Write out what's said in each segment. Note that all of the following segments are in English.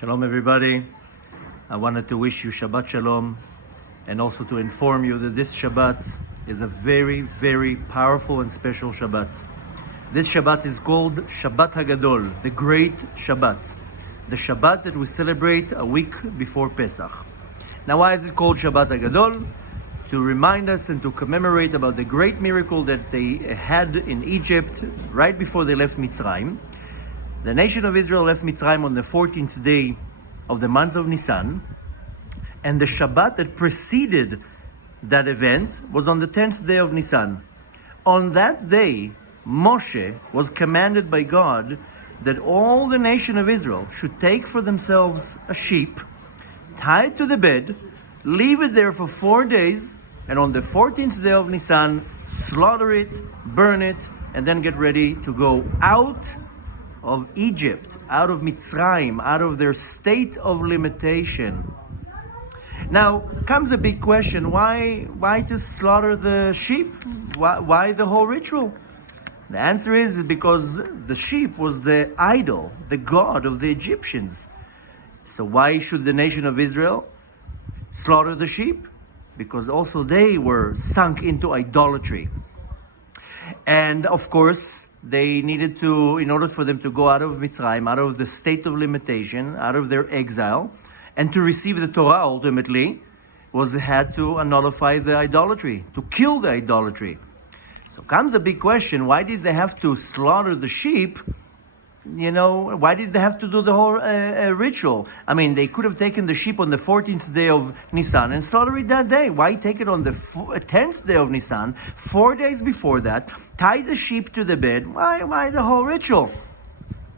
Shalom everybody. I wanted to wish you Shabbat Shalom and also to inform you that this Shabbat is a very, very powerful and special Shabbat. This Shabbat is called Shabbat Hagadol, the Great Shabbat. The Shabbat that we celebrate a week before Pesach. Now why is it called Shabbat Hagadol? To remind us and to commemorate about the great miracle that they had in Egypt right before they left Mitzrayim. The nation of Israel left Mitzrayim on the 14th day of the month of Nissan, and the Shabbat that preceded that event was on the 10th day of Nissan. On that day, Moshe was commanded by God that all the nation of Israel should take for themselves a sheep, tie it to the bed, leave it there for 4 days, and on the 14th day of Nissan, slaughter it, burn it, and then get ready to go out of Egypt, out of Mitzrayim, out of their state of limitation. Now comes a big question: why to slaughter the sheep? Why the whole ritual? The answer is because the sheep was the idol, the god of the Egyptians. So why should the nation of Israel slaughter the sheep? Because also they were sunk into idolatry. And of course, they needed to, in order for them to go out of Mitzrayim, out of the state of limitation, out of their exile, and to receive the Torah ultimately, had to nullify the idolatry, to kill the idolatry. So comes a big question: why did they have to slaughter the sheep? Why did they have to do the whole ritual? I mean, they could have taken the sheep on the 14th day of Nissan and slaughter it that day. Why take it on the 10th day of Nissan, 4 days before that, tie the sheep to the bed? Why the whole ritual?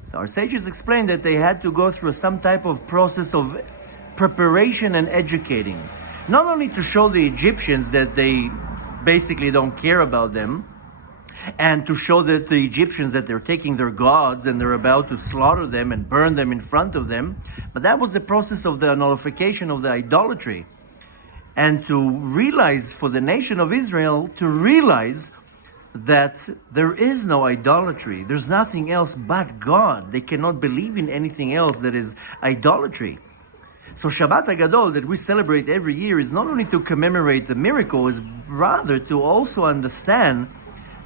So our sages explained that they had to go through some type of process of preparation and educating. Not only to show the Egyptians that they basically don't care about them, and to show that the Egyptians that they're taking their gods and they're about to slaughter them and burn them in front of them. But that was the process of the nullification of the idolatry. And to realize, for the nation of Israel, to realize that there is no idolatry. There's nothing else but God. They cannot believe in anything else that is idolatry. So Shabbat Hagadol that we celebrate every year is not only to commemorate the miracle, is rather to also understand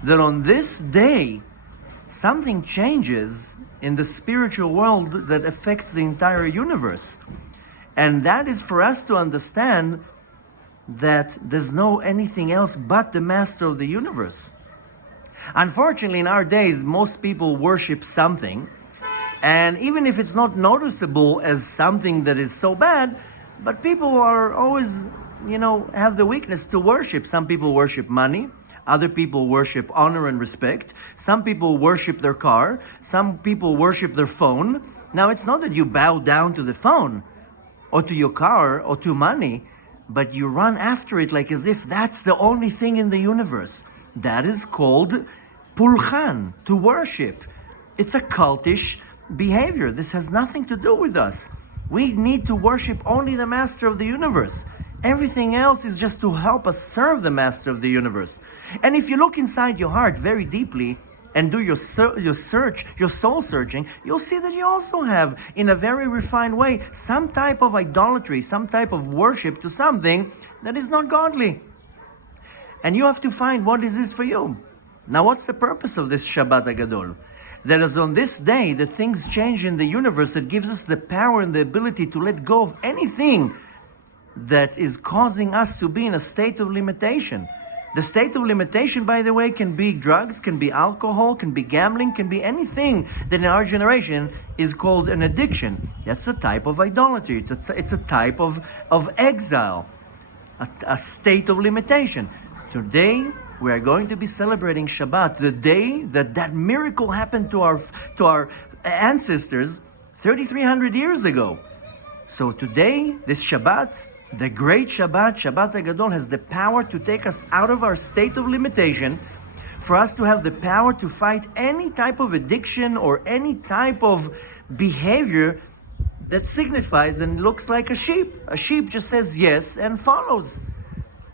that on this day, something changes in the spiritual world that affects the entire universe. And that is for us to understand that there's no anything else but the master of the universe. Unfortunately, in our days, most people worship something, and even if it's not noticeable as something that is so bad, but people are always, have the weakness to worship. Some people worship money. Other people worship honor and respect. Some people worship their car. Some people worship their phone. Now, it's not that you bow down to the phone or to your car or to money, but you run after it like as if that's the only thing in the universe. That is called pulchan, to worship. It's a cultish behavior. This has nothing to do with us. We need to worship only the master of the universe. Everything else is just to help us serve the master of the universe. And if you look inside your heart very deeply and do your soul searching, you'll see that you also have, in a very refined way, some type of idolatry, some type of worship to something that is not godly. And you have to find what is this for you. Now, what's the purpose of this Shabbat Hagadol? That is on this day that things change in the universe, that gives us the power and the ability to let go of anything that is causing us to be in a state of limitation. The state of limitation, by the way, can be drugs, can be alcohol, can be gambling, can be anything that in our generation is called an addiction. That's a type of idolatry. It's a type of exile, a state of limitation. Today, we are going to be celebrating Shabbat, the day that miracle happened to our ancestors 3,300 years ago. So today, this Shabbat, the great Shabbat, Shabbat Hagadol, has the power to take us out of our state of limitation, for us to have the power to fight any type of addiction or any type of behavior that signifies and looks like a sheep. A sheep just says yes and follows.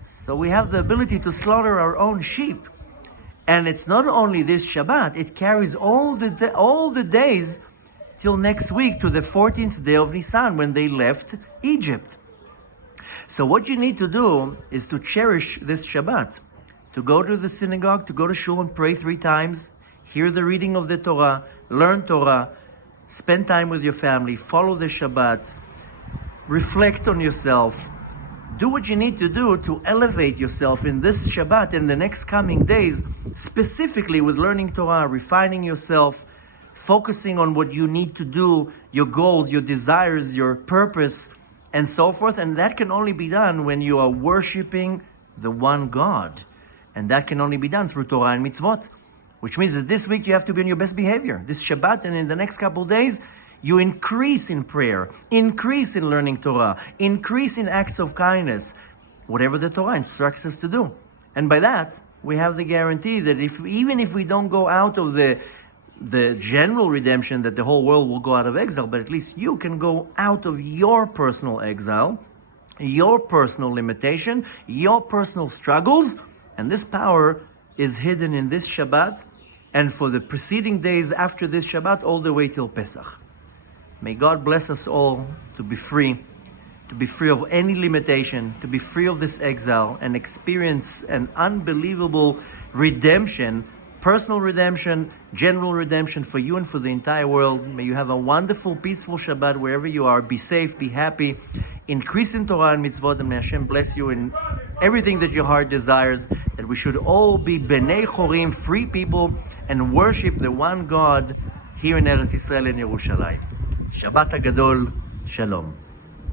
So we have the ability to slaughter our own sheep. And it's not only this Shabbat, it carries all the days till next week to the 14th day of Nissan when they left Egypt. So what you need to do is to cherish this Shabbat, to go to the synagogue, to go to shul and pray 3 times, hear the reading of the Torah, learn Torah, spend time with your family, follow the Shabbat, reflect on yourself, do what you need to do to elevate yourself in this Shabbat and the next coming days, specifically with learning Torah, refining yourself, focusing on what you need to do, your goals, your desires, your purpose, and so forth. And that can only be done when you are worshiping the one God. And that can only be done through Torah and mitzvot, which means that this week you have to be on your best behavior. This Shabbat and in the next couple of days, you increase in prayer, increase in learning Torah, increase in acts of kindness, whatever the Torah instructs us to do. And by that, we have the guarantee that even if we don't go out of the general redemption, that the whole world will go out of exile, but at least you can go out of your personal exile, your personal limitation, your personal struggles, and this power is hidden in this Shabbat and for the preceding days after this Shabbat all the way till Pesach. May God bless us all to be free of any limitation, to be free of this exile and experience an unbelievable redemption, personal redemption, general redemption for you and for the entire world. May you have a wonderful, peaceful Shabbat wherever you are. Be safe, be happy, increase in Torah and mitzvot, and may Hashem bless you in everything that your heart desires, that we should all be Bnei Chorim, free people, and worship the one God here in Eretz Yisrael and Yerushalayim. Shabbat Hagadol, Shalom.